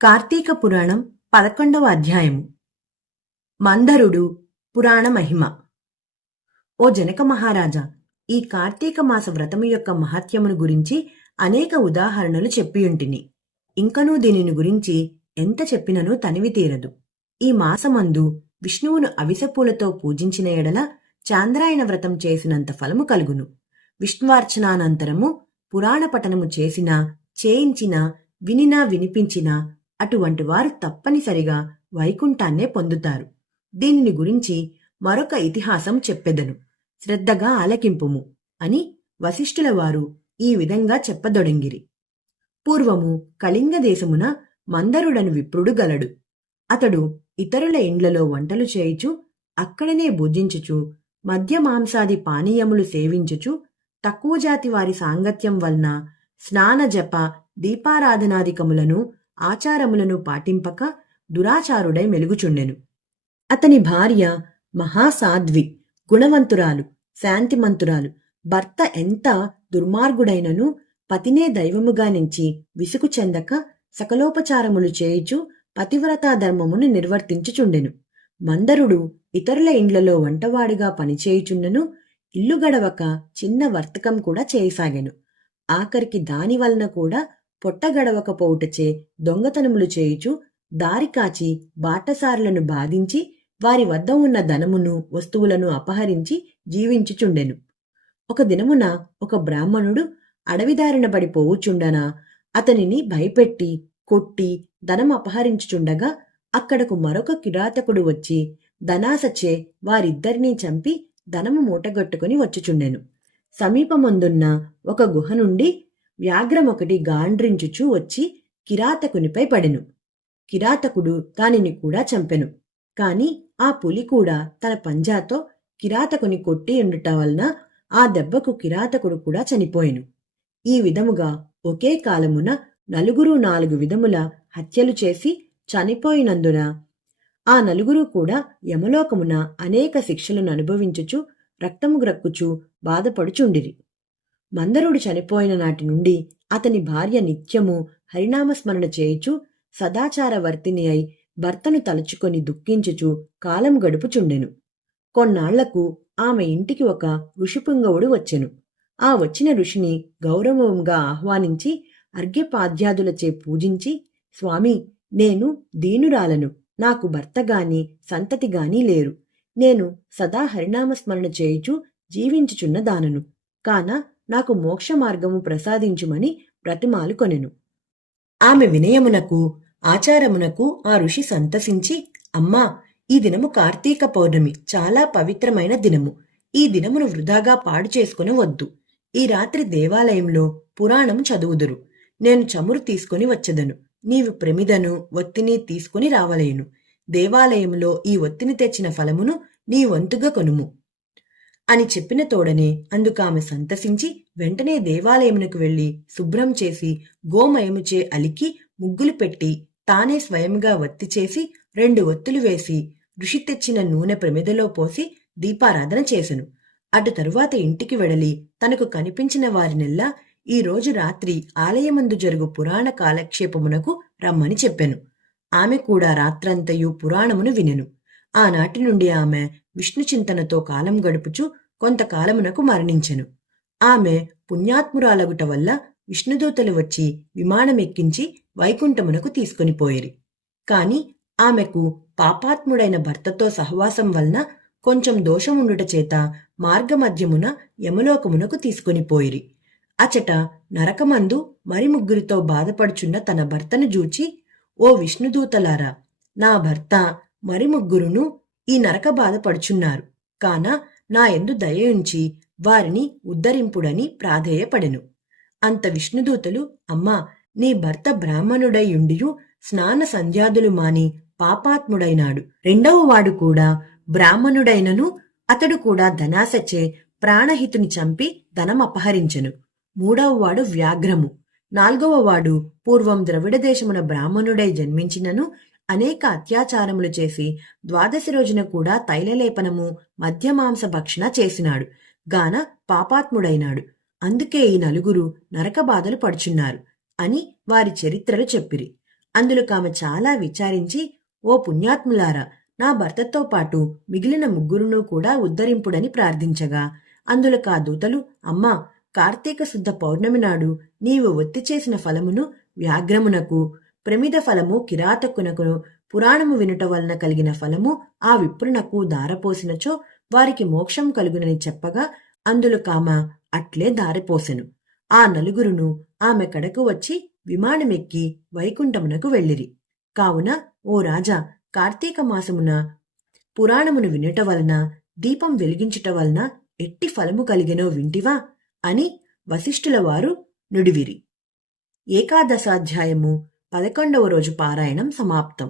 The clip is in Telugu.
కార్తీక పురాణం 11వ అధ్యాయము. మందరుడు పురాణ మహిమ. ఓ జనక మహారాజా, ఈ కార్తీక మాస వ్రతము యొక్క మహత్యమును గురించి అనేక ఉదాహరణలు చెప్పియుంటిని. ఇంకనూ దీనిని గురించి ఎంత చెప్పిననూ తనివి తీరదు. ఈ మాసమందు విష్ణువును అవిసెపూలతో పూజించిన ఎడల చాంద్రాయణ వ్రతం చేసినంత ఫలము కలుగును. విష్ణువార్చనానంతరము పురాణ పఠనము చేసినా, చేయించినా, వినినా, వినిపించినా అటువంటి వారు తప్పనిసరిగా వైకుంఠాన్నే పొందుతారు. దీనిని గురించి మరొక ఇతిహాసం చెప్పెదను, శ్రద్ధగా ఆలకింపుము అని వశిష్ఠుల వారు ఈ విధంగా చెప్పదొడంగిరి. పూర్వము కళింగ దేశమున మందరుడను విప్రుడు గలడు. అతడు ఇతరుల ఇండ్లలో వంటలు చేయుచు, అక్కడనే భుజించుచు, మద్య మాంసాది పానీయములు సేవించుచు, తక్కువ జాతి వారి సాంగత్యం వలన స్నాన జప దీపారాధనాదికములను ఆచారములను పాటింపక దురాచారుడై మెలుగుచుండెను. అతని భార్య మహాసాధ్వి, గుణవంతురాలు, శాంతిమంతురాలు. భర్త ఎంత దుర్మార్గుడైనను పతినే దైవముగా నుంచి విసుగు చెందక సకలోపచారములు చేయుచు పతివ్రతా ధర్మమును నిర్వర్తించుచుండెను. మందరుడు ఇతరుల ఇండ్లలో వంటవాడిగా పనిచేయుచుండెను. ఇల్లు గడవక చిన్న వర్తకం కూడా చేయసాగెను. ఆఖరికి దాని వలన కూడా పొట్ట గడవకపోవుటచే దొంగతనములు చేయుచు, దారి కాచి బాటసారులను బాధించి వారి వద్ద ఉన్న ధనమును వస్తువులను అపహరించి జీవించుచుండెను. ఒక దినమున ఒక బ్రాహ్మణుడు అడవిదారిన పడిపోవుచుండనా అతనిని భయపెట్టి కొట్టి ధనం అపహరించుచుండగా అక్కడకు మరొక కిరాతకుడు వచ్చి ధనాసచే వారిద్దరినీ చంపి ధనము మూటగట్టుకుని వచ్చుచుండెను. సమీపమందున్న ఒక గుహ నుండి వ్యాఘ్రమొకటి గాండ్రించుచూ వచ్చి కిరాతకునిపై పడెను. కిరాతకుడు దానిని కూడా చంపెను. కాని ఆ పులి కూడా తన పంజాతో కిరాతకుని కొట్టి ఉండుట వలన ఆ దెబ్బకు కిరాతకుడు కూడా చనిపోయెను. ఈ విధముగా ఒకే కాలమున 4 విధముల హత్యలు చేసి చనిపోయినందున ఆ 4 కూడా యమలోకమున అనేక శిక్షలను అనుభవించుచు రక్తము గ్రక్కుచూ బాధపడుచుండిరి. మందరుడు చనిపోయిన నాటి నుండి అతని భార్య నిత్యము హరినామస్మరణ చేయుచు సదాచారవర్తిని అయి భర్తను తలుచుకొని దుఃఖించుచు కాలం గడుపుచుండెను. కొన్నాళ్లకు ఆమె ఇంటికి ఒక ఋషిపుంగవుడు వచ్చెను. ఆ వచ్చిన ఋషిని గౌరవంగా ఆహ్వానించి అర్ఘ్యపాద్యాదులచే పూజించి, స్వామి, నేను దీనురాలను, నాకు భర్తగాని సంతతిగాని లేరు. నేను సదా హరినామస్మరణ చేయుచు జీవించుచున్న దానను. కాన నాకు మోక్ష మార్గము ప్రసాదించుమని బ్రతిమాలు కొనెను. ఆమె వినయమునకు ఆచారమునకు ఆ ఋషి సంతసించి, అమ్మా, ఈ దినము కార్తీక పౌర్ణమి, చాలా పవిత్రమైన దినము. ఈ దినమును వృధాగా పాడు చేసుకుని వద్దు. ఈ రాత్రి దేవాలయంలో పురాణం చదువుదురు. నేను చమురు తీసుకుని వచ్చెదను. నీవు ప్రమిదను ఒత్తిని తీసుకుని రావలేను. దేవాలయంలో ఈ ఒత్తిని తెచ్చిన ఫలమును నీ వంతుగా కొనుము అని చెప్పిన తోడనే అందుకామె సంతసించి వెంటనే దేవాలయమునకు వెళ్లి శుభ్రం చేసి గోమయముచే అలికి ముగ్గులు పెట్టి తానే స్వయంగా ఒత్తి చేసి 2 ఒత్తులు వేసి ఋషి తెచ్చిన నూనె ప్రమిదలో పోసి దీపారాధన చేసెను. అటు తరువాత ఇంటికి వెడలి తనకు కనిపించిన వారినెల్లా ఈ రోజు రాత్రి ఆలయమందు జరుగు పురాణ కాలక్షేపమునకు రమ్మని చెప్పెను. ఆమె కూడా రాత్రంతయు పురాణమును వినెను. ఆనాటి నుండి ఆమె విష్ణు చింతనతో కాలం గడుపుచు కొంతకాలమునకు మరణించెను. ఆమె పుణ్యాత్మురాలగుట వల్ల విష్ణుదూతలు వచ్చి విమానమెక్కించి వైకుంఠమునకు తీసుకొని పోయిరి. కాని ఆమెకు పాపాత్ముడైన భర్తతో సహవాసం వలన కొంచెం దోషముండుట చేత మార్గమధ్యమున యమలోకమునకు తీసుకొని పోయిరి. అచట నరకమందు మరి 3 బాధపడుచున్న తన భర్తను జూచి, ఓ విష్ణుదూతలారా, నా భర్త మరి 3 ఈ నరక బాధపడుచున్నారు. కాన నా యందు దయయుంచి వారిని ఉద్ధరింపుడని ప్రాధేయపడెను. అంత విష్ణుదూతలు, అమ్మా, నీ భర్త బ్రాహ్మణుడైయుండియు స్నాన సంధ్యాదులు మాని పాపాత్ముడైనాడు. 2వ వాడు కూడా బ్రాహ్మణుడైనను అతడు కూడా ధనాసచే ప్రాణహితుని చంపి ధనం అపహరించెను. 3వ వాడు వ్యాఘ్రము. 4వ వాడు పూర్వం ద్రవిడ దేశమున బ్రాహ్మణుడై జన్మించినను అనేక అత్యాచారములు చేసి 12 రోజున కూడా తైలలేపనము మధ్యమాంస భక్షణ చేసినాడు గాన పాపాత్ముడైనాడు. అందుకే ఈ 4 నరక బాధలు పడుచున్నారు అని వారి చరిత్రలు చెప్పిరి. అందులోకామె చాలా విచారించి, ఓ పుణ్యాత్ములారా, నా భర్తతో పాటు మిగిలిన ముగ్గురును కూడా ఉద్ధరింపుడని ప్రార్థించగా, అందులోకా దూతలు, అమ్మా, కార్తీక శుద్ధ పౌర్ణమి నాడు నీవు ఒత్తి చేసిన ఫలమును వ్యాఘ్రమునకు, ప్రమిద ఫలము కిరాతకునకును, పురాణము వినుట వలన కలిగిన ఫలము ఆ విప్రునకు దారపోసినచో వారికి మోక్షం కలుగునని చెప్పగా, అందులోకామ అట్లే దారిపోసెను. ఆ నలుగురును ఆమె కడకు వచ్చి విమానమెక్కి వైకుంఠమునకు వెళ్ళిరి. కావున ఓ రాజా, కార్తీక మాసమున పురాణమును వినుట వలన, దీపం వెలిగించుట వలన ఎట్టి ఫలము కలిగెనో వింటివా అని వశిష్ఠుల వారు నుడివిరి. ఏకాదశాధ్యాయము 11వ రోజు పారాయణం సమాప్తం.